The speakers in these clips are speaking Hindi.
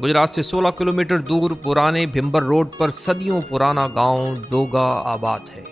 गुजरात से 16 किलोमीटर दूर पुराने भिंबर रोड पर सदियों पुराना गांव डोगा आबाद है।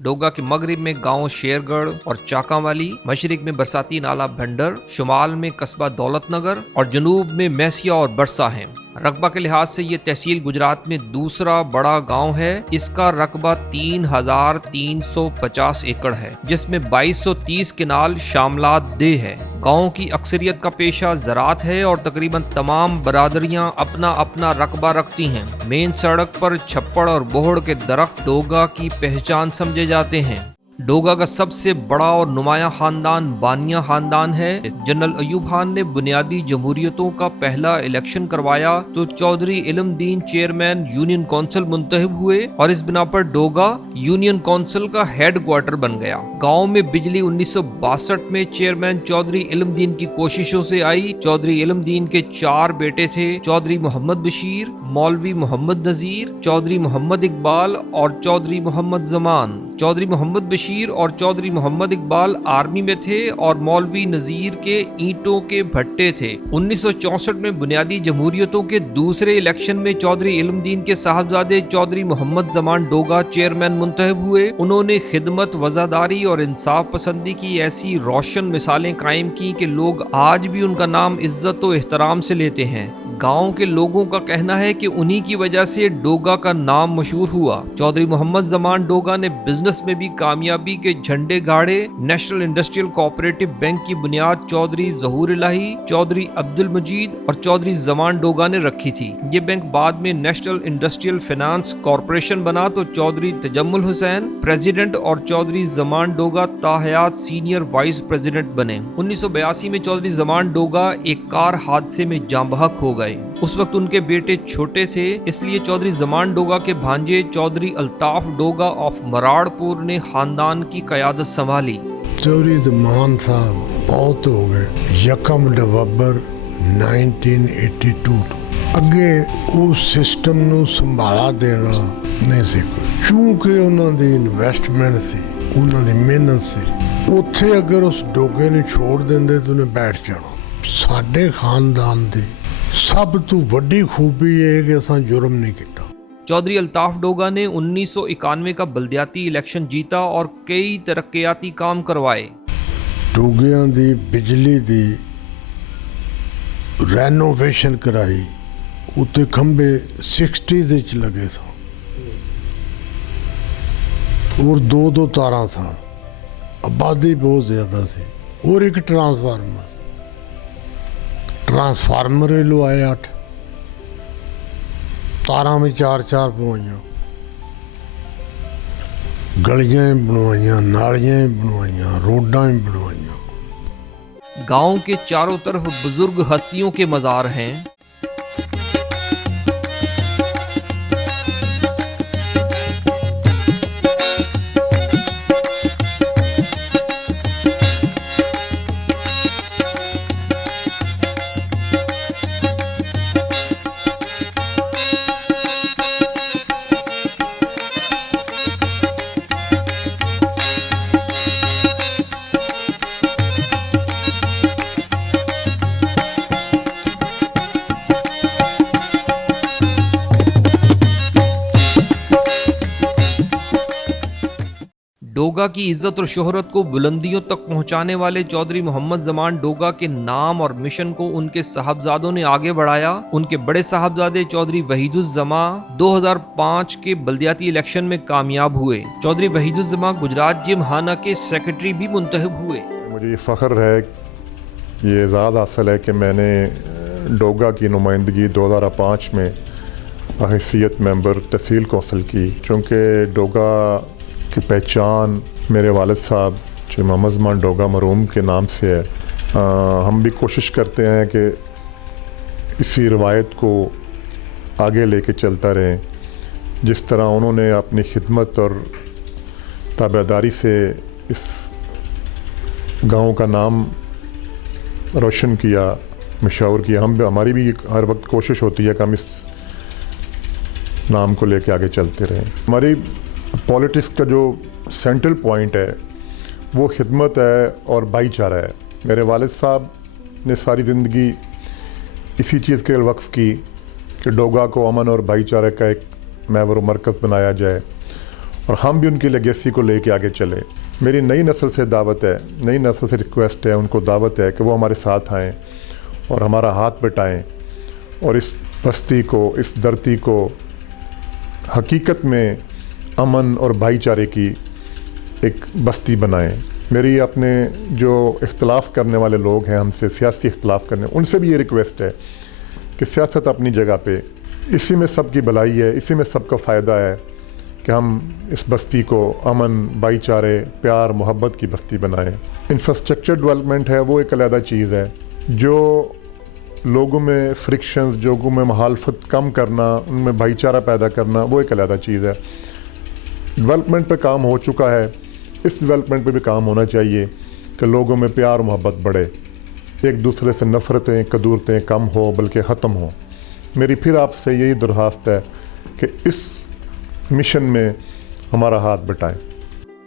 डोगा के मगरिब में गांव शेरगढ़ और चाकावाली, मशरिक में बरसाती नाला भंडर, शुमाल में कस्बा दौलतनगर और जनूब में मैसिया और बरसा है। रकबा के लिहाज से ये तहसील गुजरात में दूसरा बड़ा गांव है। इसका रकबा 3,350 एकड़ है, जिसमें 2230 किनाल शामलात दे है। गांव की अक्सरियत का पेशा ज़राअत है और तकरीबन तमाम बरादरियां अपना अपना रकबा रखती हैं। मेन सड़क पर छप्पड़ और बोहड़ के दरख्त डोगा की पहचान समझे जाते हैं। डोगा का सबसे बड़ा और नुमाया खानदान बानिया खानदान है। जनरल अयूब खान ने बुनियादी जमहूरियतों का पहला इलेक्शन करवाया तो चौधरी इल्मदीन चेयरमैन यूनियन काउंसिल मुंतखब हुए और इस बिना पर डोगा यूनियन काउंसिल का हेड क्वार्टर बन गया। गांव में बिजली 1962 में चेयरमैन चौधरी इल्मदीन की कोशिशों से आई। चौधरी इल्मदीन के 4 बेटे थे, चौधरी मोहम्मद बशीर, मौलवी मोहम्मद नजीर, चौधरी मोहम्मद इकबाल और चौधरी मोहम्मद जमान। चौधरी मोहम्मद बशीर और चौधरी मोहम्मद इकबाल आर्मी में थे और मौलवी नजीर के ईंटों के भट्टे थे। 1964 में बुनियादी जमहूरियतों के दूसरे इलेक्शन में चौधरी इल्मदीन के साहबजादे चौधरी मोहम्मद जमान डोगा चेयरमैन मुंतखब हुए। उन्होंने खिदमत, वफादारी और इंसाफ पसंदी की ऐसी रोशन मिसालें कायम की कि लोग आज भी उनका नाम इज्जत और एहतराम से लेते हैं। गांव के लोगों का कहना है कि उन्हीं की वजह से डोगा का नाम मशहूर हुआ। चौधरी मोहम्मद जमान डोगा ने बिजनेस में भी कामयाबी के झंडे गाड़े। नेशनल इंडस्ट्रियल कोऑपरेटिव बैंक की बुनियाद चौधरी जहूर इलाही, चौधरी अब्दुल मजीद और चौधरी जमान डोगा ने रखी थी। ये बैंक बाद में नेशनल इंडस्ट्रियल फाइनेंस कॉरपोरेशन बना तो चौधरी तजम्मुल हुसैन प्रेसिडेंट और Chaudhary Zaman Doga ताहयात senior vice president बने। 1982 में चौधरी जमान डोगा एक कार हादसे में जाँ बहक हो गए। उस वक्त उनके बेटे छोटे थे, इसलिए चौधरी जमान डोगा के भांजे चौधरी अल्ताफ डोगा ऑफ मराड़पुर ने खानदान की क़यादत संभाली। चौधरी जमान साहब बहुत हो गए 1 नवंबर 1982 अगे उस सिस्टम ਨੂੰ ਸੰਭਾਲਾ ਦੇਣ ਵਾਲਾ ਨਹੀਂ ਸੀ ਕਿਉਂਕਿ ਉਹਨਾਂ ਦੀ ਇਨਵੈਸਟਮੈਂਟ ਸੀ, ਉਹਨਾਂ ਦੀ ਮਿਹਨਤ ਸੀ। ਉੱਥੇ ਅਗਰ ਉਸ ਡੋਗੇ ਨੂੰ ਛੋੜ ਦਿੰਦੇ ਤਾਂ ਉਹਨੇ ਬੈਠ ਜਾਣਾ। ਸਾਡੇ ਖਾਨਦਾਨ ਦੀ सब तो वड्डी खूबी है कि असां जुर्म नहीं किया। चौधरी अल्ताफ डोगा ने 1991 का बल्दियाती इलेक्शन जीता और कई तरक्याती काम करवाए। डोगियां दी बिजली दी रेनोवेशन कराई, उत्ते खंबे 60s विच लगे सन और 2-2 तारां सन। आबादी बहुत ज़्यादा सी और एक ट्रांसफार्मर भी लवाए 8, तारा में 4-4 पवाइया, गलियां भी बनवाइया, नालियां भी बनवाइया, रोडां भी बनवाइया। गांव के चारों तरफ बुजुर्ग हस्तियों के मजार हैं। डोगा की इज्जत और शोहरत को बुलंदियों तक पहुंचाने वाले चौधरी मोहम्मद जमान डोगा के नाम और मिशन को उनके साहबजादों ने आगे बढ़ाया। उनके बड़े साहबजादे चौधरी वहीदुज्जमा 2005 के बल्दियाती इलेक्शन में कामयाब हुए। चौधरी वहीदुज्जमा गुजरात जिमखाना के सेक्रेटरी भी मुंतखब हुए। मुझे फ़ख्र है, ये एजाज़ हासिल है कि मैंने डोगा की नुमाइंदगी 2005 में हैसियत मेंबर तहसील कौंसिल की। चूँकि डोगा की पहचान मेरे वालिद साहब जो मोहम्मद ज़मान डोगा मरहूम के नाम से है। हम भी कोशिश करते हैं कि इसी रवायत को आगे लेके चलता रहें। जिस तरह उन्होंने अपनी खिदमत और ताबेदारी से इस गांव का नाम रोशन किया, मशहूर किया, हमारी भी हर वक्त कोशिश होती है कि हम इस नाम को लेके आगे चलते रहें। हमारी पॉलिटिक्स का जो सेंट्रल पॉइंट है वो खिदमत है और भाईचारा है। मेरे वालिद साहब ने सारी ज़िंदगी इसी चीज़ के वक्फ की कि डोगा को अमन और भाईचारे का एक महवर मरकज़ बनाया जाए और हम भी उनकी लेगेसी को लेके आगे चले। मेरी नई नस्ल से दावत है, नई नस्ल से रिक्वेस्ट है, उनको दावत है कि वो हमारे साथ आएँ और हमारा हाथ बटाएँ और इस बस्ती को, इस धरती को हकीकत में अमन और भाईचारे की एक बस्ती बनाएं। मेरी अपने जो इख्तलाफ करने वाले लोग हैं हमसे, सियासी इख्तलाफ करने, उनसे भी ये रिक्वेस्ट है कि सियासत अपनी जगह पे, इसी में सबकी भलाई है, इसी में सबका फ़ायदा है कि हम इस बस्ती को अमन, भाईचारे, प्यार, मोहब्बत की बस्ती बनाएं। इंफ्रास्ट्रक्चर डेवलपमेंट है वो एक अलग चीज़ है। जो लोगों में फ्रिक्शंस, लोगों में मुखालफत कम करना, उनमें भाईचारा पैदा करना, वो एक अलग चीज़ है। डेवलपमेंट पे काम हो चुका है, इस डेवलपमेंट पे भी काम होना चाहिए कि लोगों में प्यार मोहब्बत बढ़े, एक दूसरे से नफ़रतें, कदूरतें कम हो बल्कि ख़त्म हो। मेरी फिर आपसे यही दरख्वास्त है कि इस मिशन में हमारा हाथ बटाएं।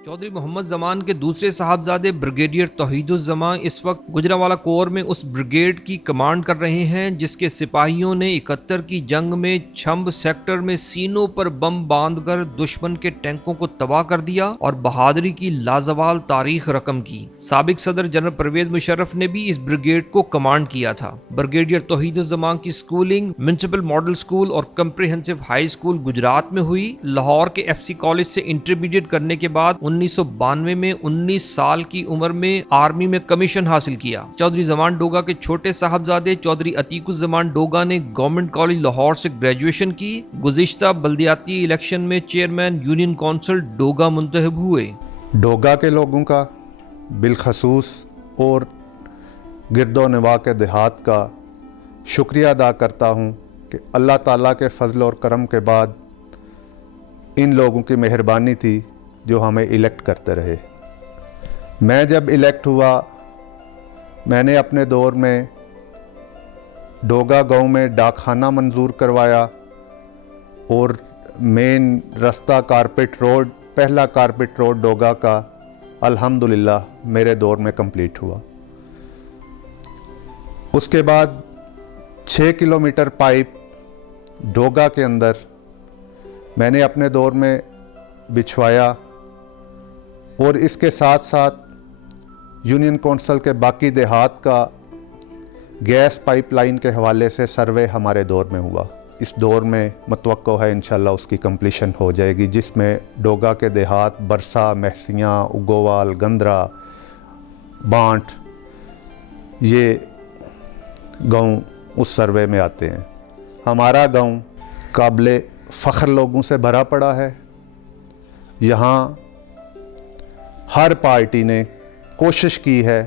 चौधरी मोहम्मद ज़मान के दूसरे साहबजादे ब्रिगेडियर तौहीदुज़्ज़मान इस वक्त गुजरांवाला कोर में उस ब्रिगेड की कमांड कर रहे हैं जिसके सिपाहियों ने 71 की जंग में छंब सेक्टर में सीनों पर बम बांधकर दुश्मन के टैंकों को तबाह कर दिया और बहादुरी की लाजवाल तारीख रकम की। साबिक सदर जनरल परवेज मुशर्रफ ने भी इस ब्रिगेड को कमांड किया था। ब्रिगेडियर तौहीदुज़्ज़मान की स्कूलिंग म्युनिसिपल मॉडल स्कूल और कम्प्रिहेंसिव हाई स्कूल गुजरात में हुई। लाहौर के FC कॉलेज से इंटरमीडिएट करने के बाद 1992 में 19 साल की उम्र में आर्मी में कमीशन हासिल किया। चौधरी ज़मान डोगा के छोटे साहबजादे चौधरी अतीकुज़्ज़मान डोगा ने गवर्नमेंट कॉलेज लाहौर से ग्रेजुएशन की। गुज़िश्ता बल्दियाती इलेक्शन में चेयरमैन यूनियन काउंसिल डोगा मुंतखब हुए। डोगा के लोगों का बिलखसूस और गिरदो नवा के देहात का शुक्रिया अदा करता हूँ कि अल्लाह ताला के फजल और करम के बाद इन लोगों की मेहरबानी थी जो हमें इलेक्ट करते रहे। मैं जब इलेक्ट हुआ, मैंने अपने दौर में डोगा गांव में डाकखाना मंजूर करवाया और मेन रास्ता कारपेट रोड, पहला कारपेट रोड डोगा का अल्हम्दुलिल्लाह मेरे दौर में कंप्लीट हुआ। उसके बाद 6 किलोमीटर पाइप डोगा के अंदर मैंने अपने दौर में बिछवाया और इसके साथ साथ यूनियन काउंसिल के बाकी देहात का गैस पाइपलाइन के हवाले से सर्वे हमारे दौर में हुआ। इस दौर में मुतवक्को है इंशाल्लाह उसकी कंप्लीशन हो जाएगी, जिसमें डोगा के देहात बरसा, महसियाँ, उगोवाल, गंदरा, बांट, ये गांव उस सर्वे में आते हैं। हमारा गांव काबिले फ़ख्र लोगों से भरा पड़ा है। यहाँ हर पार्टी ने कोशिश की है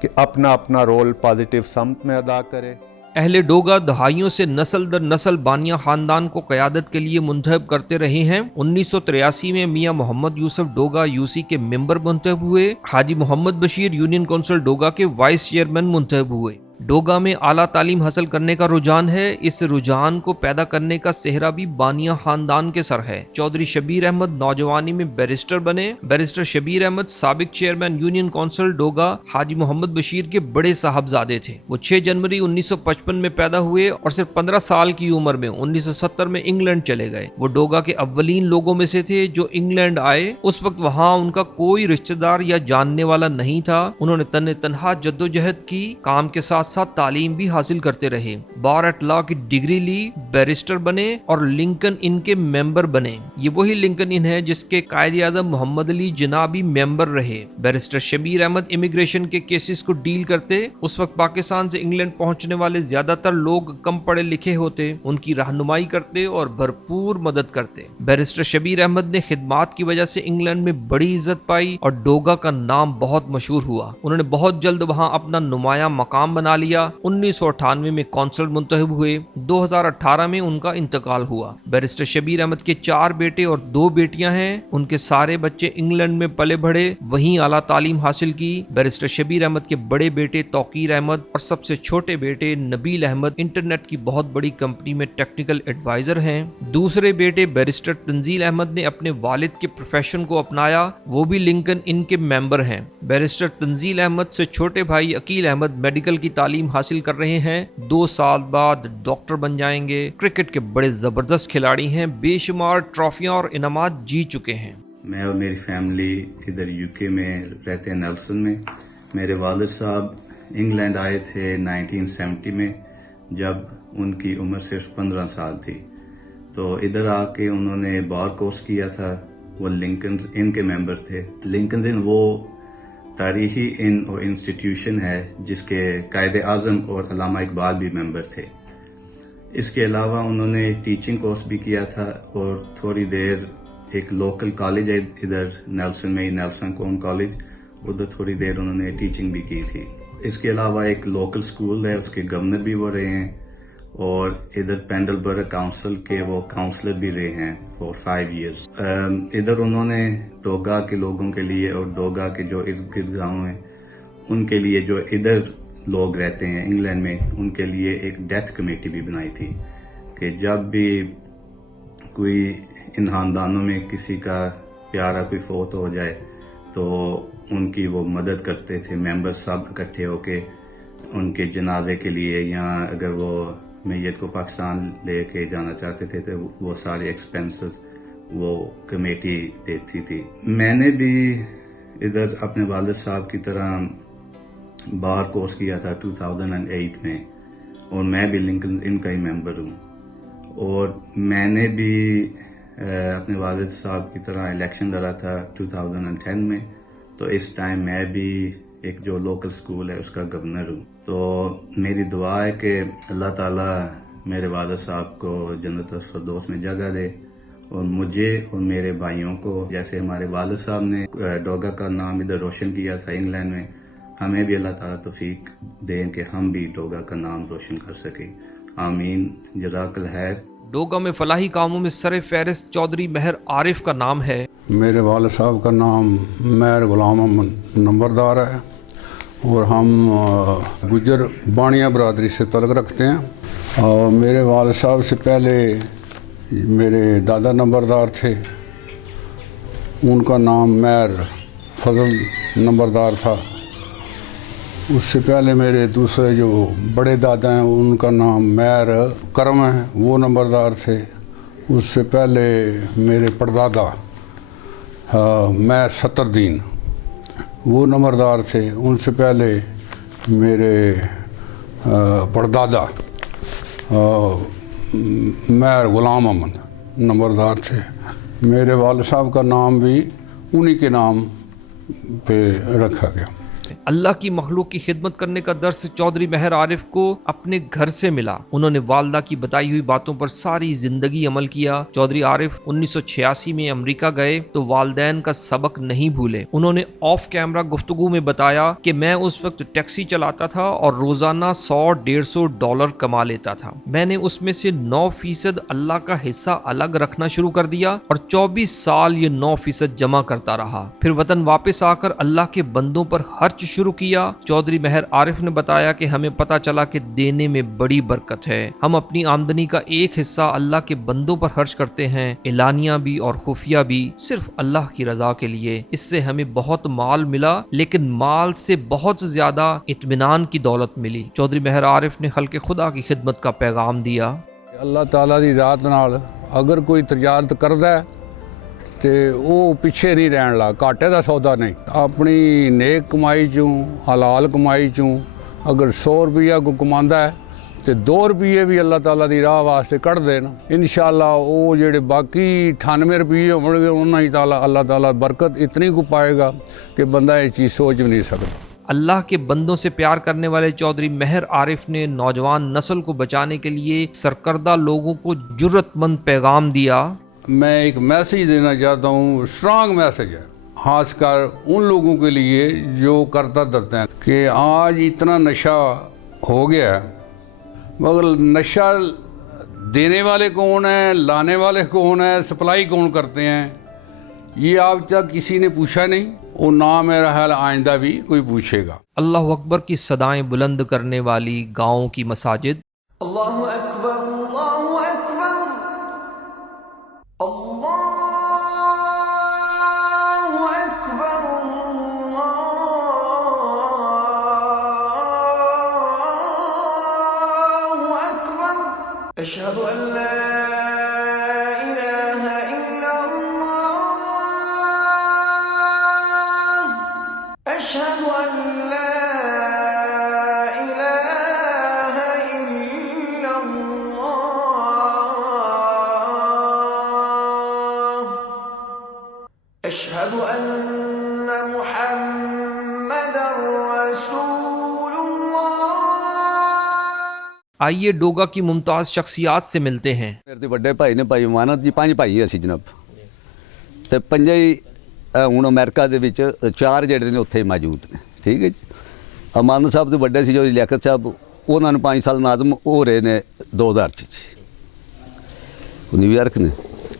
कि अपना अपना रोल पॉजिटिव समत में अदा करे। अहले डोगा दहाइयों से नस्ल दर नस्ल बानिया खानदान को क़यादत के लिए मुंतखब करते रहे हैं। 1983 में मियाँ मोहम्मद यूसुफ डोगा यूसी के मेंबर मुंतखब हुए। हाजी मोहम्मद बशीर यूनियन काउंसिल डोगा के वाइस चेयरमैन मुंतखब हुए। डोगा में आला तालीम हासिल करने का रुझान है। इस रुझान को पैदा करने का सेहरा भी बानिया खानदान के सर है। चौधरी शबीर अहमद नौजवानी में बैरिस्टर बने। बैरिस्टर शबीर अहमद साबिक चेयरमैन यूनियन काउंसिल डोगा हाजी मोहम्मद बशीर के बड़े साहबजादे थे। वो 6 जनवरी 1955 में पैदा हुए और सिर्फ 15 साल की उम्र में 1970 में इंग्लैंड चले गए। वो डोगा के अव्वलीन लोगों में से थे जो इंग्लैंड आए। उस वक्त वहाँ उनका कोई रिश्तेदार या जानने वाला नहीं था। उन्होंने तन्हा जद्दोजहद की, काम के साथ साथ तालीम भी हासिल करते रहे। बार एट लॉ की डिग्री ली, बैरिस्टर बने और लिंकन इन के मेंबर बने। ये वही लिंकन इन है जिसके कायदे आज़म मोहम्मद अली जिन्ना भी मेंबर रहे। बैरिस्टर शबीर अहमद इमिग्रेशन के केसेस को डील करते। उस वक्त पाकिस्तान से इंग्लैंड पहुंचने वाले ज्यादातर लोग कम पढ़े लिखे होते, उनकी रहनुमाई करते और भरपूर मदद करते। बैरिस्टर शबीर अहमद ने खिदमात की वजह से इंग्लैंड में बड़ी इज्जत पाई और डोगा का नाम बहुत मशहूर हुआ। उन्होंने बहुत जल्द वहां अपना नुमाया मकाम बना लिया। 1998 में कौंसल मुंतखब हुए। 2018 में उनका इंतकाल हुआ। बैरिस्टर शबीर अहमद के 4 बेटे और 2 बेटियां हैं। उनके सारे बच्चे इंग्लैंड में पले बढ़े, वहीं आला तालीम हासिल की। बैरिस्टर शबीर अहमद के बड़े बेटे तौकीर अहमद और सबसे छोटे बेटे नबील अहमद इंटरनेट की बहुत बड़ी कंपनी में टेक्निकल एडवाइजर हैं। दूसरे बेटे बैरिस्टर तंजील अहमद ने अपने वालिद के प्रोफेशन को अपनाया, वो भी लिंकन इन के मेंबर हैं। बैरिस्टर तंजील अहमद से छोटे भाई अकील अहमद मेडिकल की तालीम हासिल कर रहे हैं। 2 साल बाद डॉक्टर बन जाएंगे। क्रिकेट के बड़े जबरदस्त खिलाड़ी हैं, बेशुमार ट्रॉफियां और इनामात जीत चुके हैं। मैं और मेरी फैमिली इधर यूके में रहते हैं, नेल्सन में। मेरे वालिद साहब इंग्लैंड आए थे 1970 में, जब उनकी उम्र सिर्फ 15 साल थी। तो इधर आके उन्होंने बार कोर्स किया था। वो लिंकन इन के मेंबर थे। लिंकन इन वो तारीखी इन और इंस्टीट्यूशन है जिसके कायदे आज़म और अल्लामा इकबाल भी मेंबर थे। इसके अलावा उन्होंने टीचिंग कोर्स भी किया था और थोड़ी देर एक लोकल कॉलेज है इधर नेल्सन में ही, नेल्सन कॉम कॉलेज, उधर थोड़ी देर उन्होंने टीचिंग भी की थी। इसके अलावा एक लोकल स्कूल है, उसके गवर्नर भी वो रहे हैं और इधर पेंडलबर्ग काउंसिल के वो काउंसलर भी रहे हैं फॉर 5 इयर्स। इधर उन्होंने डोगा के लोगों के लिए और डोगा के जो इर्द गिर्द गाँव हैं उनके लिए, जो इधर लोग रहते हैं इंग्लैंड में, उनके लिए एक डेथ कमेटी भी बनाई थी कि जब भी कोई इन खानदानों में किसी का प्यारा कोई फोत हो जाए तो उनकी वो मदद करते थे। मेंबर सब इकट्ठे होके उनके जनाजे के लिए, या अगर वो मैयत को पाकिस्तान लेके जाना चाहते थे तो वो सारे एक्सपेंसेस वो कमेटी देती थी। मैंने भी इधर अपने वालिद साहब की तरह बार कोर्स किया था 2008 में और मैं भी लिंकन इनका ही मेंबर हूँ। और मैंने भी अपने वालिद साहब की तरह इलेक्शन लड़ा था 2010 में। तो इस टाइम मैं भी एक जो लोकल स्कूल है उसका गवर्नर हूँ। तो मेरी दुआ है कि अल्लाह ताला मेरे वालिद साहब को जन्नतुल फिरदौस में जगह दे और मुझे और मेरे भाइयों को, जैसे हमारे वालिद साहब ने डोगा का नाम इधर रोशन किया था इंग्लैंड में, हमें भी अल्लाह ताला तौफीक दें कि हम भी डोगा का नाम रोशन कर सकें। आमीन, जज़ाकल खैर। डोगा में फलाही कामों में सर फहरिस्त चौधरी महर आरिफ का नाम है। मेरे वालिद साहब का नाम महर गुलाम अहमद नंबरदार है और हम गुजर बानिया बरादरी से तल्लुक़ रखते हैं। और मेरे वालिद साहब से पहले मेरे दादा नंबरदार थे, उनका नाम महर फजल नंबरदार था। उससे पहले मेरे दूसरे जो बड़े दादा हैं उनका नाम महर करम है, वो नंबरदार थे। उससे पहले मेरे परदादा महर सत्तरदीन, वो नंबरदार थे। उनसे पहले मेरे परदादा महर गुलाम अहमद नंबरदार थे। मेरे वालिद साहब का नाम भी उन्हीं के नाम पे रखा गया। अल्लाह की मखलूक की खिदमत करने का दर्स चौधरी महर आरिफ को अपने घर से मिला। उन्होंने वालदा की बताई हुई बातों पर सारी जिंदगी अमल किया। चौधरी आरिफ 1986 में अमेरिका गए तो वालदैन का सबक नहीं भूले। उन्होंने ऑफ कैमरा गुफ्तगू में बताया कि मैं उस वक्त टैक्सी चलाता था और रोजाना $100-150 कमा लेता था। मैंने उसमें से 9% अल्लाह का हिस्सा अलग रखना शुरू कर दिया और 24 साल ये 9% जमा करता रहा। फिर वतन वापस आकर अल्लाह के बंदों पर खर्च शुरू किया। चौधरी महर आरिफ ने बताया कि हमें पता चला कि देने में बड़ी बरकत है। हम अपनी आमदनी का एक हिस्सा अल्लाह के बंदों पर खर्च करते हैं, एलानिया भी और खुफिया भी, सिर्फ अल्लाह की रजा के लिए। इससे हमें बहुत माल मिला, लेकिन माल से बहुत ज्यादा इत्मीनान की दौलत मिली। चौधरी महर आरिफ ने खल्क़े खुदा की खिदमत का पैगाम दिया। अल्लाह ताला दी रात नाल अगर कोई तजारत करदा है तो वो पिछे नहीं रहन ला, घाटे का सौदा नहीं। अपनी नेक कमाई चों, हलाल कमाई चों अगर 100 रुपया को कमांदा है तो 2 रुपये भी अल्लाह ताला दी राह वास्ते कढ़ देन, इंशाअल्लाह वो जेड़े बाकी 98 रुपये होंगे उन्हें ही ताला अल्लाह ताला बरकत इतनी को पाएगा कि बंदा ये चीज़ सोच भी नहीं सकता। अल्लाह के बंदों से प्यार करने वाले चौधरी मेहर आरिफ ने नौजवान नस्ल को बचाने के लिए सरकर्दा लोगों को जुर्रतमंद पैगाम दिया। मैं एक मैसेज देना चाहता हूँ, स्ट्रांग मैसेज है, खासकर उन लोगों के लिए जो करता धरते हैं कि आज इतना नशा हो गया है, मगर नशा देने वाले कौन है, लाने वाले कौन है, सप्लाई कौन करते हैं, ये आज तक किसी ने पूछा नहीं और ना मेरा ख्याल आइंदा भी कोई पूछेगा। अल्लाह अकबर की सदाएं बुलंद करने वाली गाँव की मसाजिद, अल्लाहु अकबर, अल्लाहु अकबर, अल्लाहु अकबर, अल्लाहु अकबर, अशहदु अन ला इलाहा इल्लल्लाह, अशहदु अन ला अशहदु अन्ना मुहम्मदर रसूलुल्लाह। आइए डोगा की मुमताज़ शख्सियात से मिलते हैं। मेरे ਵੱਡੇ ਭਾਈ ਨੇ ਭਾਈ ਮਾਨਤ ਜੀ, 5 ਭਾਈ ਅਸੀਂ ਜਨਾਬ, ਤੇ ਪੰਜੇ ਹੀ ਹੁਣ ਅਮਰੀਕਾ ਦੇ ਵਿੱਚ 4 ਜਿਹੜੇ ਨੇ ਉੱਥੇ ਮੌਜੂਦ ਨੇ। ਠੀਕ ਹੈ ਜੀ। ਅਮਾਨਤ ਸਾਹਿਬ ਦੇ ਵੱਡੇ ਸੀ ਜੋ ਲਿਆਕਤ ਸਾਹਿਬ, ਉਹਨਾਂ ਨੂੰ 5 ਸਾਲ ਨਾਜ਼ਮ ਹੋ ਰਹੇ ਨੇ 2000 ਚ ਨਿਊਯਾਰਕ ਨੇ।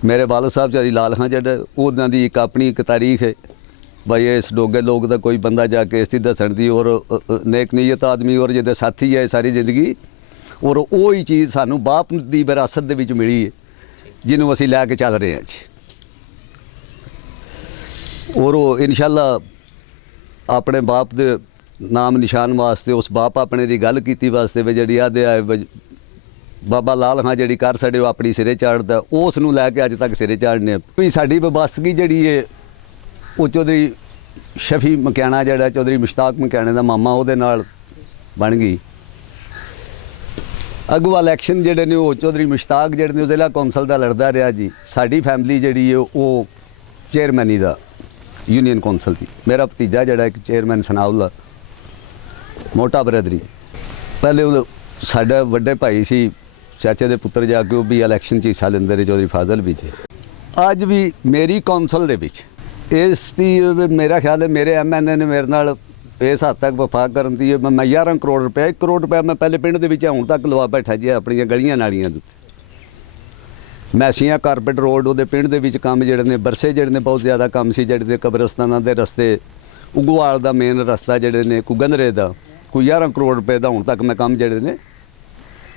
ਮੇਰੇ ਵਾਲਦ ਸਾਹਿਬ ਚਾਰੀ ਲਾਲ ਖਾਂ ਜਿਹੜਾ, ਉਹਨਾਂ ਦੀ ਇੱਕ ਆਪਣੀ ਇੱਕ ਤਾਰੀਖ ਹੈ भाई इस डोगे लोग का कोई बंदा जाके इस दसन दी और नेक नीयत आदमी और जिहदे साथी है सारी जिंदगी, और वही चीज़ सानू बाप की विरासत दे विच मिली है जिन्हों असी लैके चल रहे हैं जी। और इंशाअल्लाह अपने बाप दे नाम निशान वास्ते उस बाप अपने की गल की वास्ते वे जी आदे आए बाबा लाल हाँ जी कर छड़े अपनी सिरे चाढ़ता, उस नूं लैके अज तक सिरे चाढ़ने भी साडी बबस्तगी जी है। वो चौधरी शफी मकैना जड़ा चौधरी मुश्ताक मकैने का मामा वो बन गई। अगवा इलैक्शन जोड़े ने वो चौधरी मुश्ताक जोड़े ने जिला कौंसल का लड़ता रहा जी। साड़ी फैमिली जी है वो चेयरमैनी का यूनियन कौंसल की। मेरा भतीजा जड़ा एक चेयरमैन सनाउल मोटा बरदरी। पहले वो साडा वड्डे भाई सी चाचे के पुत्र जाके वो भी इलैक्शन हिस्सा लेंदे रहे, चौधरी फाजल भी है। अज भी मेरी कौंसल दे विच इसकी मेरा ख्याल है मेरे MNA ने मेरे नाल इस हद तक वफा करन दी मैं 11 करोड़ रुपया 1 करोड़ रुपया मैं पहले पिंड दे विच हुण तक लवा बैठा जी अपनी गलियां नालियां दे मैसियां कारपेट रोड वो पिंड दे विच काम जिहड़े ने बरसे जिहड़े ने बहुत ज़्यादा काम सी जिहड़े कब्रस्तानां दे रस्ते उगवाल दा मेन रस्ता जिहड़े ने कोई गंदरे दा कोई 11 करोड़ रुपए दा हुण तक मैं काम जिहड़े ने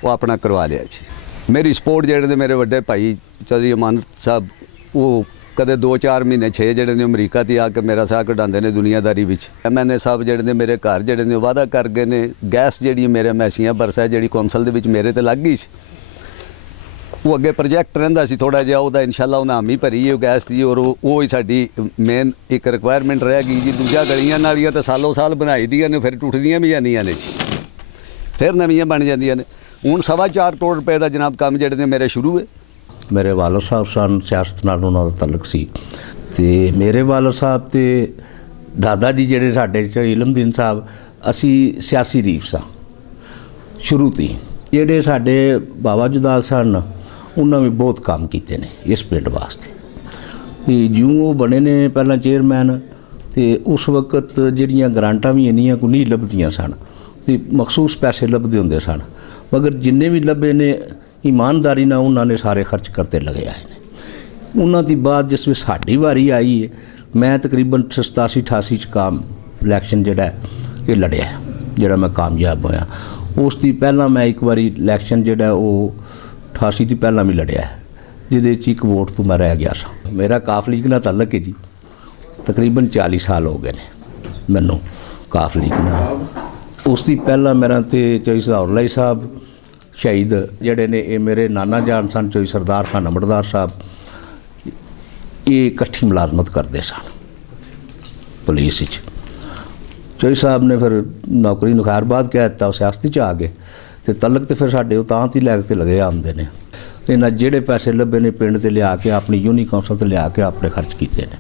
वो अपना करवा लिया जी। मेरी सपोर्ट जिहड़े ने मेरे वड्डे भाई चौधरी अमानत साहब वो कदे 2-4 महीने 6 जड़े ने अमरीका ती आके मेरा साह कढ़ाते हैं दुनियादारी विच। MNA साहब जड़े ने मेरे घर जड़े ने वादा कर गए ने गैस जी मेरे मैसियां बरसा जी कौंसल दे विच मेरे ते लग गई सी। वो अगे प्रोजैक्ट रहिंदा सी थोड़ा जिहा ओहदा इंशाअल्लाह उन्हें हामी भरी है गैस की और वो ही साडी मेन एक रिक्वायरमेंट रह गई जी। दूजा गलियां नालियां तो सालों साल बनाई दियां ने फिर टुटदियां भी जांदियां ने जी, फिर नवीं बन जांदियां ने। हुण 4.25 करोड़ रुपए का जनाब काम जड़े ने मेरे शुरू है। मेरे वालद साहब सन सियासत नाल उन्हां दा तलक सी ते मेरे वालद साहब ते दादा जी जिहड़े साडे इलमदीन साहब असी सियासी रीफ सां शुरू तो ही। जिहड़े साडे बाबा जुदाल सन उन्होंने भी बहुत काम किए ने इस पिंड वास्ते। भी जिउं वो बने ने पहला चेयरमैन तो उस वक्त जिहड़ियां ग्रांटां भी इन्नियां को नहीं लभदियां सन, भी मखसूस पैसे लभदे हुंदे सन, मगर जिन्ने भी लभे ने ईमानदारी ना उन्होंने सारे खर्च करते लगे आए हैं। उन्होंने बाद जिस वे साड़ी वारी आई है मैं तकरीबन 87-88 काम इलैक्शन जोड़ा ये लड़िया जोड़ा मैं कामयाब होया। उसकी पहला मैं एक बारी इलैक्शन जोड़ा वो 88 की पहला भी लड़िया है जिहदे एक वोट तो मैं रह गया सा। मेरा काफ लीग नाल तलक है जी, तकरीबन 40 साल हो गए ने मैनू काफ लीग नाल। उसकी पहला मेरा तो चौधरी सदाउल्ला साहब शहीद जड़े ने ये मेरे नाना जान सन चौधरी सरदार खान नंबरदार साहब ये इकट्ठी मुलाजमत करते सन पुलिस। ਚੋਈ ਸਾਹਿਬ ਨੇ ਫਿਰ ਨੌਕਰੀ ਨੂੰ ਖੈਰ ਬਾਅਦ ਕਹਿ ਦਿੱਤਾ, ਉਹ ਸਿਆਸਤ 'ਚ ਆ ਗਏ ਤੇ ਤਲਕ ਤੇ ਫਿਰ ਸਾਡੇ ਉਹ ਤਾਂ ਹੀ ਲੈ ਕੇ ਲਗੇ ਆਉਂਦੇ ਨੇ। ਇਹਨਾਂ ਜਿਹੜੇ ਪੈਸੇ ਲੱਭੇ ਨੇ ਪਿੰਡ ਤੇ ਲਿਆ ਕੇ ਆਪਣੀ ਯੂਨੀ ਕੌਂਸਲ ਤੇ ਲਿਆ ਕੇ ਆਪਣੇ ਖਰਚ ਕੀਤੇ ਨੇ।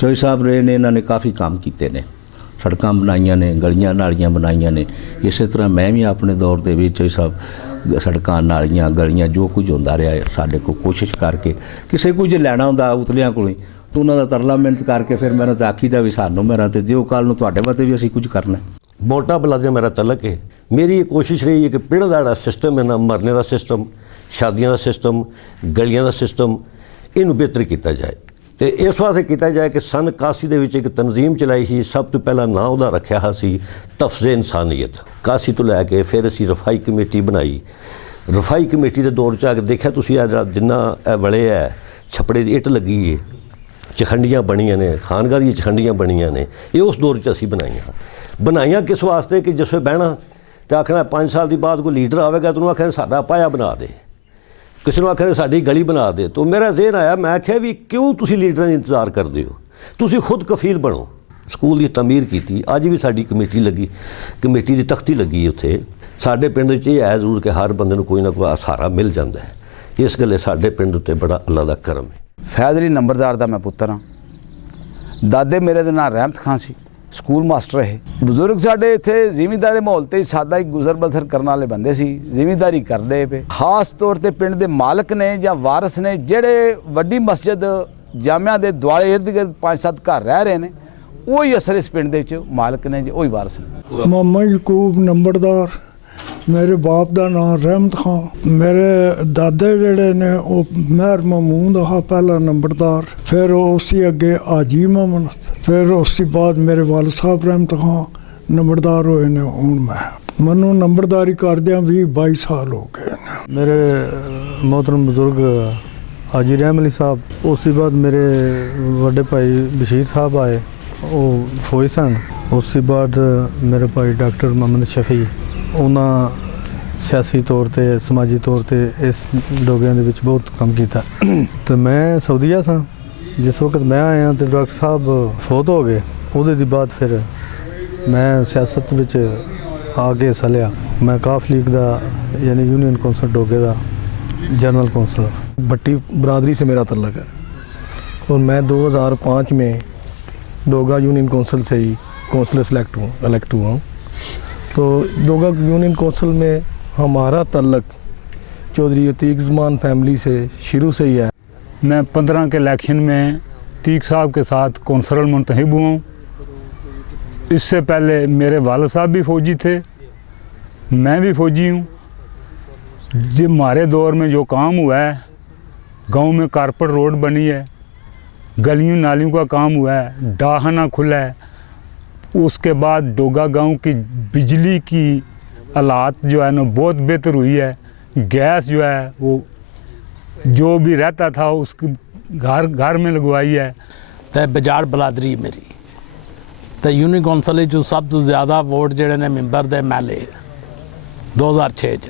ਚੋਈ ਸਾਹਿਬ ਰਹੇ ਨੇ, ਇਹਨਾਂ ਨੇ ਕਾਫੀ ਕੰਮ ਕੀਤੇ ਨੇ, ਸੜਕਾਂ ਬਣਾਈਆਂ ਨੇ, ਗਲੀਆਂ ਨਾਲੀਆਂ ਬਣਾਈਆਂ ਨੇ। ਇਸੇ ਤਰ੍ਹਾਂ ਮੈਂ ਵੀ ਆਪਣੇ ਦੌਰ ਦੇ ਵਿੱਚ ਚੋਈ ਸਾਹਿਬ ਸੜਕਾਂ ਨਾਲੀਆਂ ਗਲੀਆਂ ਜੋ ਕੁਝ ਹੁੰਦਾ ਰਿਹਾ ਸਾਡੇ ਕੋਲ ਕੋਸ਼ਿਸ਼ ਕਰਕੇ, ਕਿਸੇ ਕੁਝ ਲੈਣਾ ਹੁੰਦਾ ਉਤਲਿਆਂ ਕੋਲੋਂ ਤਾਂ ਉਹਨਾਂ ਦਾ ਤਰਲਾ ਮਿਹਨਤ ਕਰਕੇ ਫਿਰ ਮੈਨੂੰ ਤਾਂ ਆਖੀਦਾ ਵੀ ਸਾਨੂੰ ਮੇਰਾ ਤੇ ਦਿਓ, ਕੱਲ੍ਹ ਨੂੰ ਤੁਹਾਡੇ ਵਾਸਤੇ ਵੀ ਅਸੀਂ ਕੁਝ ਕਰਨਾ। ਮੋਟਾ ਬਲਾਦੇ ਮੇਰਾ ਤਲਕ ਹੈ। ਮੇਰੀ ਇਹ ਕੋਸ਼ਿਸ਼ ਰਹੀ ਹੈ ਕਿ ਪਿੰਡ ਦਾ ਜਿਹੜਾ ਸਿਸਟਮ ਹੈ ਨਾ, ਮਰਨੇ ਦਾ ਸਿਸਟਮ, ਸ਼ਾਦੀਆਂ ਦਾ ਸਿਸਟਮ, ਗਲੀਆਂ ਦਾ ਸਿਸਟਮ, ਇਹਨੂੰ ਬਿਹਤਰ ਕੀਤਾ ਜਾਏ। ਤੇ ਇਸ ਵਾਸਤੇ ਕੀਤਾ ਜਾਏ ਕਿ ਸਨ 81 ਦੇ ਵਿੱਚ ਇੱਕ ਤਨਜ਼ੀਮ ਚਲਾਈ ਸੀ। ਸਭ ਤੋਂ ਪਹਿਲਾਂ ਨਾਂ ਉਹਦਾ ਰੱਖਿਆ ਹੋਇਆ ਸੀ ਤਫਜ਼ੇ ਇਨਸਾਨੀਅਤ। 81 ਤੋਂ ਲੈ ਕੇ ਫਿਰ ਅਸੀਂ ਰਫਾਈ ਕਮੇਟੀ ਬਣਾਈ। ਰਫਾਈ ਕਮੇਟੀ ਦੇ ਦੌਰ 'ਚ ਆ ਕੇ ਦੇਖਿਆ ਤੁਸੀਂ ਆ ਜਿਹੜਾ ਜਿੰਨਾ ਇਹ ਵਲੇ ਹੈ, ਛੱਪੜੇ ਦੀ ਇੱਟ ਲੱਗੀ ਹੈ, ਚਖੰਡੀਆਂ ਬਣੀਆਂ ਨੇ, ਖਾਨਗਾਹ ਦੀਆਂ ਚਖੰਡੀਆਂ ਬਣੀਆਂ ਨੇ, ਇਹ ਉਸ ਦੌਰ 'ਚ ਅਸੀਂ ਬਣਾਈਆਂ ਕਿਸ ਵਾਸਤੇ ਕਿ ਜਿਸ ਵੇ ਬਹਿਣਾ ਤੇ ਆਖਣਾ 5 ਸਾਲ ਦੀ ਬਾਅਦ ਕੋਈ ਲੀਡਰ ਆਵੇਗਾ ਤੈਨੂੰ ਆਖਿਆ ਸਾਡਾ ਪਾਇਆ ਬਣਾ ਦੇ, ਕਿਸੇ ਨੂੰ ਆਖਿਆ ਸਾਡੀ ਗਲੀ ਬਣਾ ਦੇ। ਤਾਂ ਮੇਰਾ ਜ਼ਿਹਨ ਆਇਆ, ਮੈਂ ਆਖਿਆ ਵੀ ਕਿਉਂ ਤੁਸੀਂ ਲੀਡਰਾਂ ਦਾ ਇੰਤਜ਼ਾਰ ਕਰਦੇ ਹੋ, ਤੁਸੀਂ ਖੁਦ ਕਫੀਲ ਬਣੋ। ਸਕੂਲ ਦੀ ਤਮੀਰ ਕੀਤੀ, ਅੱਜ ਵੀ ਸਾਡੀ ਕਮੇਟੀ ਲੱਗੀ, ਕਮੇਟੀ ਦੀ ਤਖਤੀ ਲੱਗੀ ਉੱਥੇ। ਸਾਡੇ ਪਿੰਡ 'ਚ ਇਹ ਹੈ ਜ਼ਰੂਰ ਕਿ ਹਰ ਬੰਦੇ ਨੂੰ ਕੋਈ ਨਾ ਕੋਈ ਸਹਾਰਾ ਮਿਲ ਜਾਂਦਾ ਹੈ। ਇਸ ਗੱਲੇ ਸਾਡੇ ਪਿੰਡ ਉੱਤੇ ਬੜਾ ਅੱਲਾ ਦਾ ਕਰਮ ਹੈ। ਫੈਜ਼ ਅਲੀ ਨੰਬਰਦਾਰ ਦਾ ਮੈਂ ਪੁੱਤਰ ਹਾਂ। ਦਾਦੇ ਮੇਰੇ ਦੇ ਨਾਂ ਰਹਿਮਤ ਖਾਨ ਸੀ, ਸਕੂਲ ਮਾਸਟਰ ਰਹੇ। ਬਜ਼ੁਰਗ ਸਾਡੇ ਇੱਥੇ ਜ਼ਿਮੀਂਦਾਰੀ ਮਾਹੌਲ ਤੇ ਸਾਦਾ ਹੀ ਗੁਜ਼ਰ ਬਸਰ ਕਰਨ ਵਾਲੇ ਬੰਦੇ ਸੀ, ਜ਼ਿਮੀਂਦਾਰੀ ਕਰਦੇ ਪਏ। ਖਾਸ ਤੌਰ ਤੇ ਪਿੰਡ ਦੇ ਮਾਲਕ ਨੇ ਜਾਂ ਵਾਰਸ ਨੇ ਜਿਹੜੇ ਵੱਡੀ ਮਸਜਿਦ ਜਾਮਿਆ ਦੇ ਦੁਆਲੇ ਇਰਦ ਗਿਰਦ 5-7 ਘਰ ਰਹਿ ਰਹੇ ਨੇ, ਉਹੀ ਅਸਲ ਇਸ ਪਿੰਡ ਦੇ ਵਿੱਚ ਮਾਲਕ ਨੇ, ਉਹੀ ਵਾਰਸ ਨੇ। ਮੁਹੰਮਦ ਯਕੂਬ ਨੰਬਰਦਾਰ, ਮੇਰੇ ਬਾਪ ਦਾ ਨਾਮ ਰਹਿਮਤ ਖਾਨ। ਮੇਰੇ ਦਾਦੇ ਜਿਹੜੇ ਨੇ ਉਹ ਮਹਿਰ ਮਮੂਦ ਆ ਪਹਿਲਾ ਨੰਬਰਦਾਰ, ਫਿਰ ਉਸੇ ਅੱਗੇ ਹਾਜੀ ਮਮਨ, ਫਿਰ ਉਸ ਤੋਂ ਬਾਅਦ ਮੇਰੇ ਵਾਲਿਦ ਸਾਹਿਬ ਰਹਿਮਤ ਖਾਨ ਨੰਬਰਦਾਰ ਹੋਏ ਨੇ। ਹੁਣ ਮੈਨੂੰ ਨੰਬਰਦਾਰੀ ਕਰਦਿਆਂ 20-22 ਸਾਲ ਹੋ ਗਏ ਨੇ। ਮੇਰੇ मोहतरम बुजुर्ग हाजी रहम अली साहब, उस बाद मेरे बड़े भाई बशीर साहब आए, वो फौज सन। उस बाद मेरे भाई डॉक्टर मोहम्मद शफी, उन्होंने सियासी तौर पर समाजी तौर पर इस डोगियां दे विच बहुत काम किया। तो मैं सऊदीया सा, जिस वक्त मैं आया तो डॉक्टर साहब फौत हो गए। उहदे बाद फिर मैं सियासत विच आके हिस्सा लिया। मैं काफ लीग का यानी यूनियन कौंसल डोगे का जनरल कौंसलर। भट्टी बरादरी से मेरा तल्लक है और मैं 2005 में डोगा यूनियन कौंसिल से ही कौंसलर इलेक्ट हुआ हूँ। तो डोगा यूनियन कौंसिल में हमारा तल्लक चौधरी अतीक ज़मान फैमिली से शुरू से ही है। मैं 15 के इलेक्शन में अतीक साहब के साथ कौंसलर मुंतखब हुआ हूँ। इससे पहले मेरे वालिद साहब भी फ़ौजी थे, मैं भी फ़ौजी हूँ। जो हमारे दौर में जो काम हुआ है, गांव में कारपेट रोड बनी है, गलियों नालियों का काम हुआ है, डाहाना खुला है, उसके बाद डोगा गांव की बिजली की हालात जो है ना बहुत बेहतर हुई है। गैस जो है वो जो भी रहता था उसकी घर में लगवाई है। तो बजाड़ बलादरी मेरी तो यूनियन कौंसल जो सब तो ज़्यादा वोट जोड़े ने मैंबर दे MLA 2006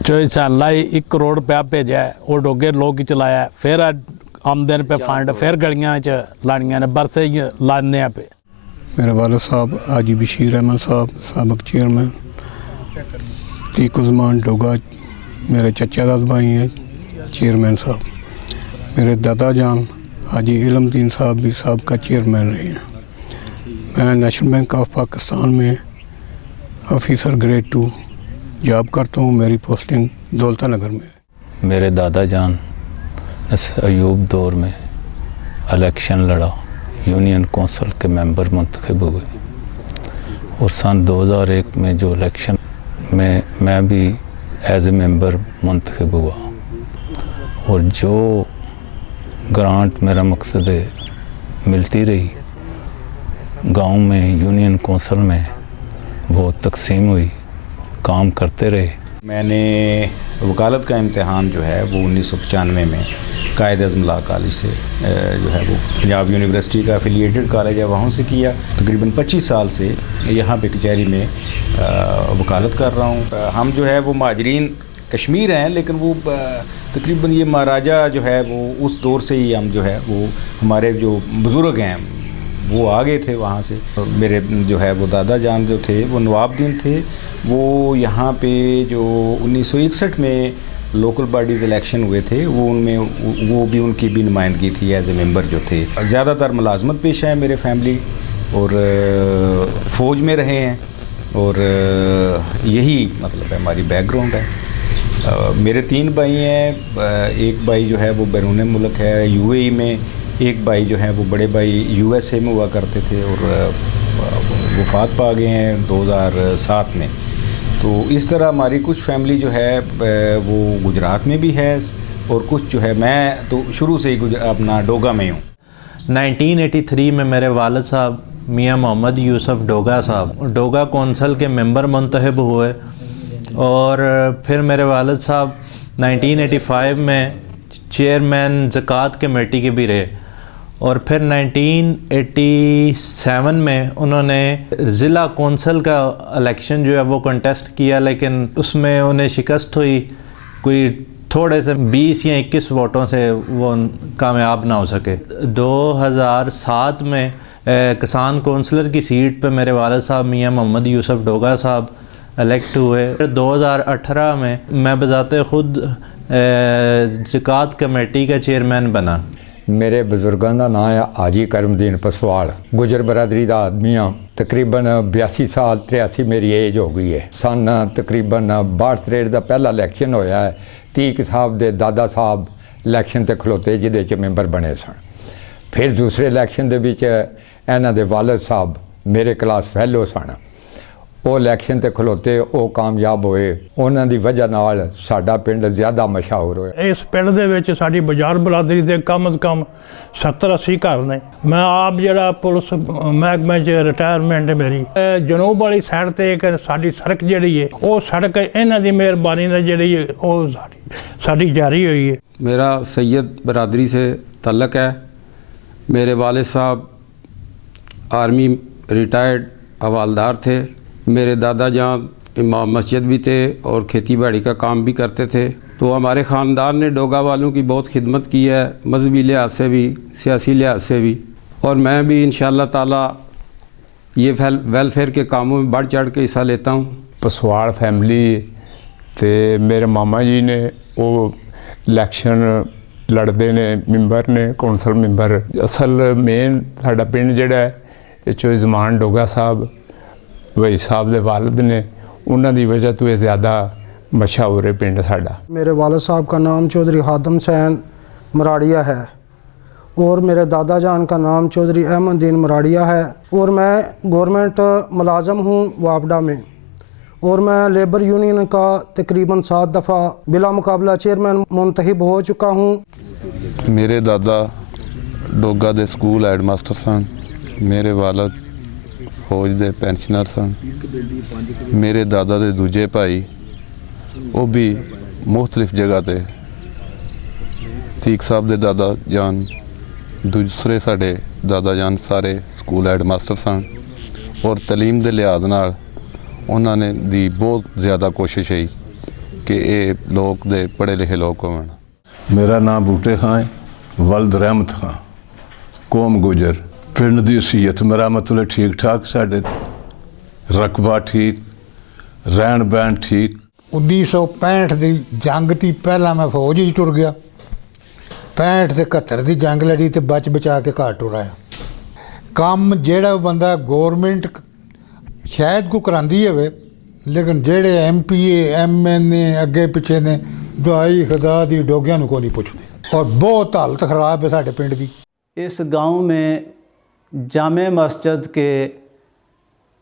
चौबीस साल 1 करोड़ रुपया भेजा है, वो डोगे लोग ही चलाया। फिर आमदन पे फंड फिर गलियां लानिया ने बरसे लाने पे। मेरे वालिद साहब हाजी बशीर अहमद साहब साबिक चेयरमैन, अतीक उस्मान डोगा मेरे चचा दास भाई हैं चेयरमैन साहब। मेरे दादा जान हाजी इलमदीन साहब भी साहब का चेयरमैन रहे हैं। मैं नेशनल बैंक ऑफ पाकिस्तान में ऑफिसर ग्रेड 2 जॉब करता हूँ। मेरी पोस्टिंग दौलता नगर में। मेरे दादा जान इस अयूब दौर में इलेक्शन लड़ा, यूनियन कौंसिल के मेंबर मुंतखब हुए और सन 2001 में जो इलेक्शन में मैं भी एज ए मेंबर मुंतखब हुआ और जो ग्रांट मेरा मकसद है मिलती रही, गांव में यूनियन कौंसिल में वो तकसीम हुई, काम करते रहे। मैंने वकालत का इम्तिहान जो है वो 1995 में कायद-ए-आज़म लॉ कॉलेज से जो है वो पंजाब यूनिवर्सिटी का एफिलिएटेड कॉलेज है वहाँ से किया। तकरीबन 25 साल से यहाँ पे कचहरी में वकालत कर रहा हूँ। हम जो है वो महाजरीन कश्मीर हैं, लेकिन वो तकरीबन ये महाराजा जो है वो उस दौर से ही हम जो है वो हमारे जो बुज़ुर्ग हैं वो आ गए थे वहाँ से। मेरे जो है वो दादा जान जो थे वो नवाबुद्दीन थे, वो यहाँ पे जो 1961 में लोकल बॉडीज़ इलेक्शन हुए थे वो भी उनकी भी नुमाइंदगी थी एज ए मेंबर जो थे। ज़्यादातर मुलाजमत पेशा है मेरे फैमिली और फ़ौज में रहे हैं और यही मतलब है हमारी बैकग्राउंड है। मेरे 3 भाई हैं, एक भाई जो है वो बैरून मुल्क है यूएई में, एक भाई जो है वो बड़े भाई यूएसए में हुआ करते थे और वफात पा गए हैं 2007 में। तो इस तरह हमारी कुछ फैमिली जो है वो गुजरात में भी है और कुछ जो है, मैं तो शुरू से ही अपना डोगा में हूँ। 1983 में मेरे वालिद साहब मियाँ मोहम्मद यूसुफ डोगा साहब डोगा कौंसल के मेंबर मुंतखब हुए और फिर मेरे वालिद साहब 1985 में चेयरमैन ज़कात कमेटी के भी रहे और फिर 1987 में उन्होंने ज़िला कौंसल का इलेक्शन जो है वो कंटेस्ट किया, लेकिन उसमें उन्हें शिकस्त हुई, कोई थोड़े से 20 या 21 वोटों से वो कामयाब ना हो सके। 2007 में किसान कौंसलर की सीट पे मेरे वालिद साहब मियाँ मोहम्मद यूसुफ डोगा साहब इलेक्ट हुए। 2018 में मैं बज़ाते ख़ुद ज़कात कमेटी का चेयरमैन बना। मेरे बजुर्गों का नाम है हाजी करमदीन पसवाल, गुजर बरादरी का आदमी हाँ। तकरीबन 82 साल 83 मेरी एज हो गई है। सन तकरीबन 62-63 का पहला इलैक्शन होया है। तीक साहब के दादा साहब इलैक्शन ते खलोते जिदे च मैंबर बने सन। फिर दूसरे इलैक्शन दे विच इन्हां दे वालिद साहब मेरे क्लास फैलो सन, वो इलैक्शन ते खलोते वो कामयाब होए, उन्हां दी वजह नाल साडा पिंड ज़्यादा मशहूर होया। इस पिंड दे विच साडी बाजार बरादरी दे कम अज़ कम 70-80 घर ने। मैं आप जिहड़ा पुलिस महकमे च रिटायरमेंट है मेरी। जनूब वाली साइड ते एक साडी सड़क जिहड़ी है वो सड़क इन्हां दी मेहरबानी नाल जिहड़ी है वो साडी जारी हुई है। मेरा सैयद बरादरी से तल्लक है। मेरे वालिद साहब आर्मी रिटायर्ड हवालदार थे। मेरे दादा जान इमाम मस्जिद भी थे और खेती बाड़ी का काम भी करते थे। तो हमारे ख़ानदान ने डोगा वालों की बहुत खिदमत की है, मजहबी लिहाज से भी, सियासी लिहाज से भी, और मैं भी इंशाअल्लाह ताला ये वेलफेयर के कामों में बढ़ चढ़ के हिस्सा लेता हूँ। पसवाड़ फैमिली ते मेरे मामा जी ने वो इलैक्शन लड़ते ने, मैंबर ने, कौंसल मैंबर। असल मेन साडा पिंड जिहड़ा है इचो जमान डोगा साहब वही साहब दे वालिद ने, उन्हां दी वजह तो ये ज़्यादा मशहूर है पिंड साडा। मेरे वालिद साहब का नाम चौधरी हादम सैन मराड़िया है और मेरे दादा जान का नाम चौधरी अहमदीन मराड़िया है और मैं गवर्नमेंट मुलाजम हूँ वापडा में और मैं लेबर यूनियन का तकरीबन 7 दफ़ा बिला मुकाबला चेयरमैन मुंतखब हो चुका हूँ। मेरे दादा डोगा दे स्कूल हेड मास्टर सन। मेरे वालिद फौज दे पेंशनर सन। मेरे दादा दे दूजे भाई वो भी मुख्तलिफ जगह ते, तीक साहब दे दादा जान, दूसरे साढ़े दादा जान सारे स्कूल हेड मास्टर सन और तलीम दे लिहाज नाल उन्होंने दी बहुत ज़्यादा कोशिश है कि ये लोग दे पढ़े लिखे लोग होवन। मेरा नाम बूटे खां है, वल्द रहमत खां, कौम गुजर। पिंड की सीयत मेरा मतलब ठीक ठाक, साढ़े रकबा ठीक, रहन बहन ठीक। 1965 की जंग थी, पहला मैं फौज ही टुर गया। 65 ते 71 की जंग लड़ी तो बच बचा के घर टुर आया। काम जेड़ा बंदा गौरमेंट शायद को करांदी है, लेकिन जेड़े MPA MNA अगे पिछे ने दुआई खुदा दी डोगियां नूं कोई नहीं पुछदे और बहुत हालत खराब है साडे पिंड दी। इस गांव में जामे मस्जिद के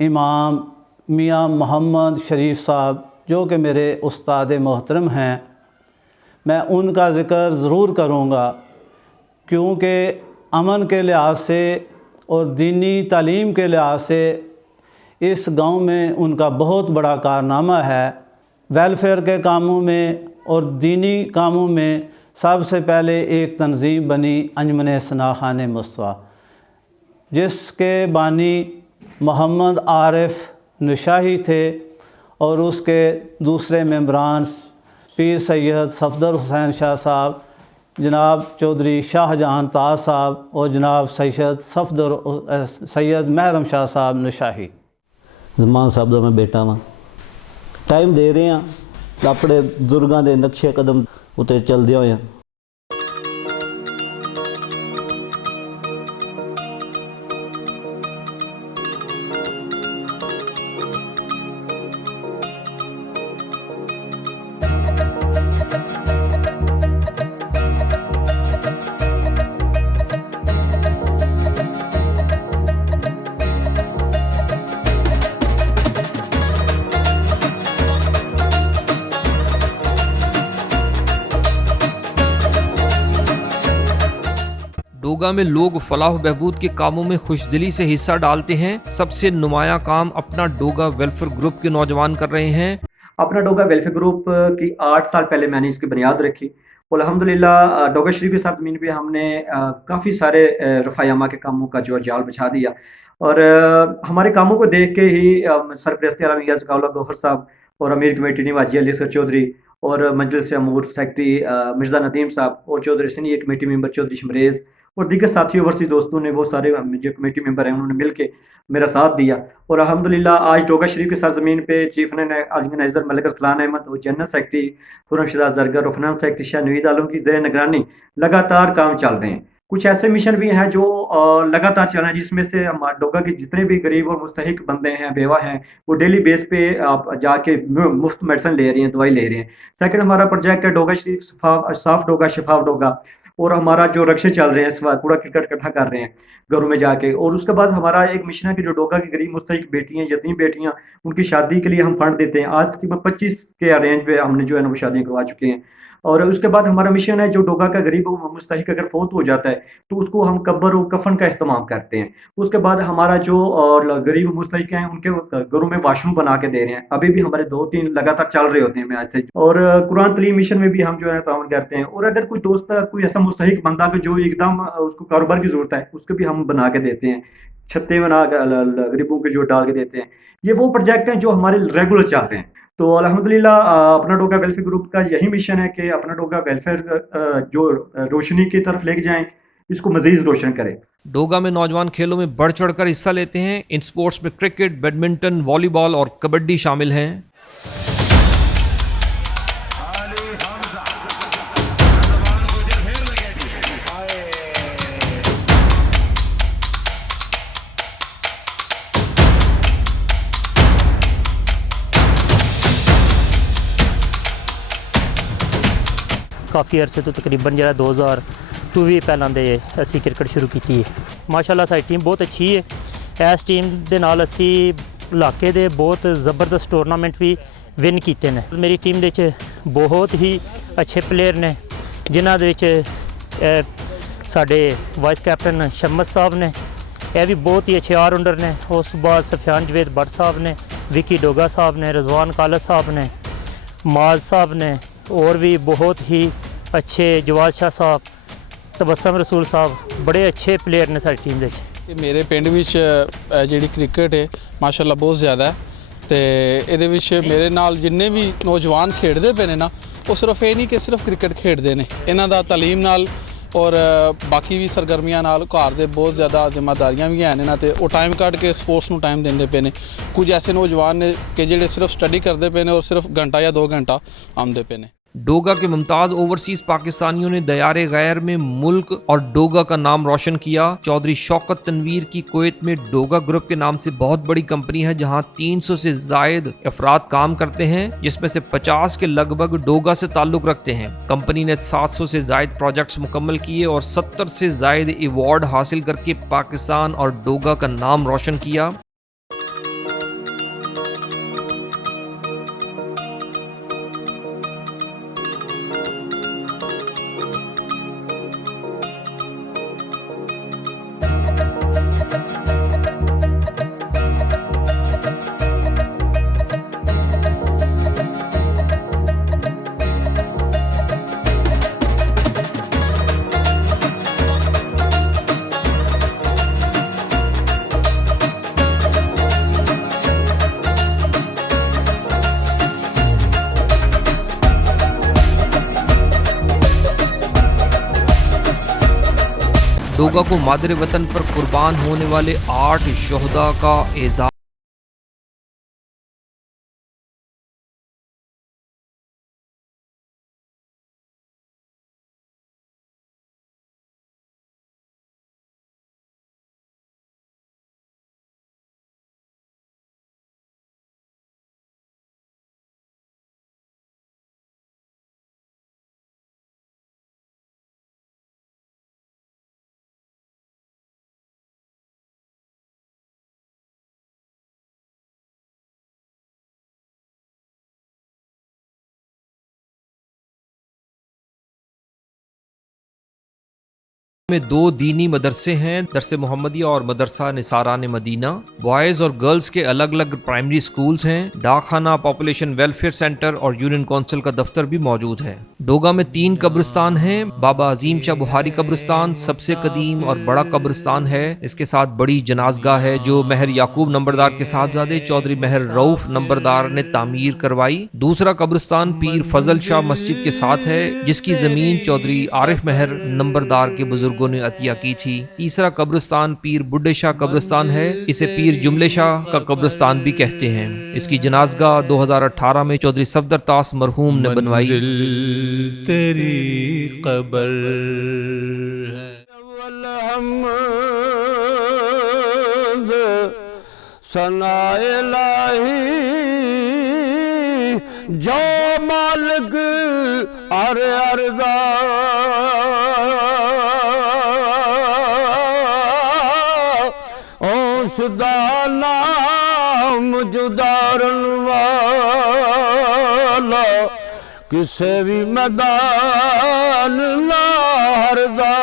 इमाम मियाँ मोहम्मद शरीफ साहब जो कि मेरे उस्ताद मोहतरम हैं, मैं उनका ज़िक्र ज़रूर करूँगा क्योंकि अमन के लिहाज से और दीनी तालीम के लिहाज से इस गांव में उनका बहुत बड़ा कारनामा है। वेलफेयर के कामों में और दीनी कामों में सबसे पहले एक तंजीम बनी अंजुमन सना खान मुस्तफ़ा, जिसके बानी मोहम्मद आरिफ नशाही थे और उसके दूसरे मेंबरान पीर सैयद सफदर हुसैन शाह साहब, जनाब चौधरी शाहजहां ताज साहब और जनाब सैयद महरम शाह साहब नशाही। ਜ਼ਮਾਨ ਸਾਹਿਬ ਦਾ ਮੈਂ ਬੇਟਾ ਵਾਂ। ਟਾਈਮ ਦੇ ਰਹੇ ਹਾਂ ਆਪਣੇ ਬਜ਼ੁਰਗਾਂ ਦੇ ਨਕਸ਼ੇ ਕਦਮ ਉੱਤੇ ਚੱਲਦੇ ਹੋਏ ਹਾਂ। डोगा में लोग फलाह बहबूद के कामों में खुशदिली से हिस्सा डालते हैं। सबसे नुमाया काम अपना डोगा वेलफेयर ग्रुप के नौजवान कर रहे हैं। अपना डोगा वेलफेयर ग्रुप की 8 साल पहले मैंने इसकी बुनियाद रखी और अल्हम्दुलिल्लाह डोगा शरीफ की सरजमीन पे हमने काफ़ी सारे रफ़ायामा के कामों का जो जाल बिछा दिया और हमारे कामों को देख के ही सरपरस्ती आलम याज़ गौहर साहब और अमीर कमेटी निवाजी अली असगर चौधरी और मजलिस अमूर सेक्रेटरी मिर्ज़ा नदीम साहब और Chaudhary senior committee member Chaudhary Shamrez और दीगर साथी ओवरसीज दोस्तों ने, बहुत सारे जो कमेटी मेंबर हैं उन्होंने मिल के मेरा साथ दिया और अल्हम्दुलिल्लाह आज डोगा शरीफ की सरजमीन पे चीफ नज़र मलिक अरसलान अहमद और जनरल सेक्रेटरी खुरम शहजाद जरगर और फाइनेंस सेक्रेटरी शाह नवीद आलम की ज़ेर निगरानी लगातार काम चल रहे हैं। कुछ ऐसे मिशन भी हैं जो लगातार चल रहे हैं जिसमें से हमारे डोगा के जितने भी गरीब और मुस्तहिक बंदे हैं, बेवा हैं, वो डेली बेस पे आप जाके मुफ्त मेडिसिन ले रही हैं, दवाई ले रहे हैं। सेकंड हमारा प्रोजेक्ट है डोगा शरीफ साफ डोगा शफाफ डोगा और हमारा जो रक्शे चल रहे हैं, कूड़ा करकट इकट्ठा कर रहे हैं घरों में जाके। और उसके बाद हमारा एक मिशन है कि जो डोगा की गरीब मुस्तहिक बेटियां, यतीम बेटियां, उनकी शादी के लिए हम फंड देते हैं। आज तकरीबन 25 के अरेंज पे हमने जो है ना वो शादियाँ करवा चुके हैं। और उसके बाद हमारा मिशन है जो डोगा का गरीब मुस्तहिक अगर फौत हो जाता है तो उसको हम कब्र और कफन का इस्तेमाल करते हैं। उसके बाद हमारा जो और गरीब मुस्तहिक हैं उनके घरों में वाशरूम बना के दे रहे हैं। अभी भी हमारे 2-3 लगातार चल रहे होते हैं आज से। और कुरान तलीम मिशन में भी हम जो है ताउन करते हैं। और अगर कोई दोस्त कोई ऐसा मुस्तहिक बंदा को जो एकदम उसको कारोबार की ज़रूरत है उसको भी हम बना के देते हैं, छत्ते बना गरीबों के जो डाल के देते हैं। ये वो प्रोजेक्ट हैं जो हमारे रेगुलर चल रहे हैं। तो अल्हम्दुलिल्लाह अपना डोगा वेलफेयर ग्रुप का यही मिशन है कि अपना डोगा वेलफेयर जो रोशनी की तरफ लेके जाएं, इसको मजीद रोशन करें। डोगा में नौजवान खेलों में बढ़ चढ़कर हिस्सा लेते हैं। इन स्पोर्ट्स में क्रिकेट, बैडमिंटन, वॉलीबॉल और कबड्डी शामिल हैं। काफ़ी अरसे तो तकरीबन जो 2002 भी पहलां दे असी क्रिकेट शुरू की है। माशाल्लाह साडी टीम बहुत अच्छी है। इस टीम दे नाल असी इलाके दे बहुत ज़बरदस्त टूरनामेंट भी विन कीते ने। मेरी टीम दे विच बहुत ही अच्छे प्लेयर ने जिन्हां दे विच साडे वाइस कैप्टन शम्मद साहब ने, यह भी बहुत ही अच्छे ऑलराउंडर ने। उस बाद सफियान जवेद भट्ट साहब ने, विकी डोगा साहब ने, रजवान कालत साहब ने, माज साहब ने और भी बहुत ही अच्छे जवाद शाह साहब, तबस्सम रसूल साहब, बड़े अच्छे प्लेयर ने साडी टीम दे। मेरे पिंड विच जिहड़ी क्रिकेट है माशाल्लाह बहुत ज़्यादा है तो ये मेरे नाल जिन्ने भी नौजवान खेडते पे ने ना वो सिर्फ ये नहीं कि सिर्फ क्रिकेट खेडते हैं, इन्हां दा तालीम नाल और बाकी भी सरगर्मियां नाल घर दे बहुत ज़्यादा जिम्मेदारियां भी हैं इन्हां ते वो टाइम कढ़ के स्पोर्ट्स नूं टाइम देंदे पे ने। कुछ ऐसे नौजवान ने कि जिहड़े सिर्फ स्टडी करते पे ने और सिर्फ घंटा या 2 घंटा आमदे पे ने। डोगा के मुमताज़ ओवरसीज पाकिस्तानियों ने दयारे गैर में मुल्क और डोगा का नाम रोशन किया। चौधरी शौकत तनवीर की कुवैत में डोगा ग्रुप के नाम से बहुत बड़ी कंपनी है जहां 300 से जायद अफराद काम करते हैं, जिसमें से 50 के लगभग डोगा से ताल्लुक रखते हैं। कंपनी ने 700 से जायद प्रोजेक्ट्स मुकम्मल किए और 70 से जायद अवार्ड हासिल करके पाकिस्तान और डोगा का नाम रोशन किया। डोगा को मादरे वतन पर कुर्बान होने वाले 8 शोहदा का एजाज़। में 2 दीनी मदरसे हैं, दरसे मोहम्मदिया और मदरसा निसारान मदीना। बॉयज़ और गर्ल्स के अलग अलग प्राइमरी स्कूल्स हैं। डाकखाना, पॉपुलेशन वेलफेयर सेंटर और यूनियन काउंसिल का दफ्तर भी मौजूद है। डोगा में 3 कब्रिस्तान हैं। बाबा अजीम शाह बुहारी कब्रिस्तान सबसे कदीम और बड़ा कब्रिस्तान है। इसके साथ बड़ी जनाजगाह है जो महर याकूब नंबरदार के साहबजादे चौधरी महर रऊफ नंबरदार ने तामीर करवाई। दूसरा कब्रिस्तान पीर फजल शाह मस्जिद के साथ है, जिसकी जमीन चौधरी आरिफ महर नंबरदार के बुजुर्गों ने अतिया की थी। तीसरा कब्रिस्तान पीर बुड्ढे शाह कब्रिस्तान है। इसे पीर जुमले शाह का कब्रिस्तान भी कहते हैं। इसकी जनाजगाह 2018 में चौधरी सफदर तास मरहूम ने बनवाई। तेरी कब्र सनाए लाही जो मालिक अरे अर्जा उसदा नाम जुदारन वाला किसे भी मैदान ना हरदा।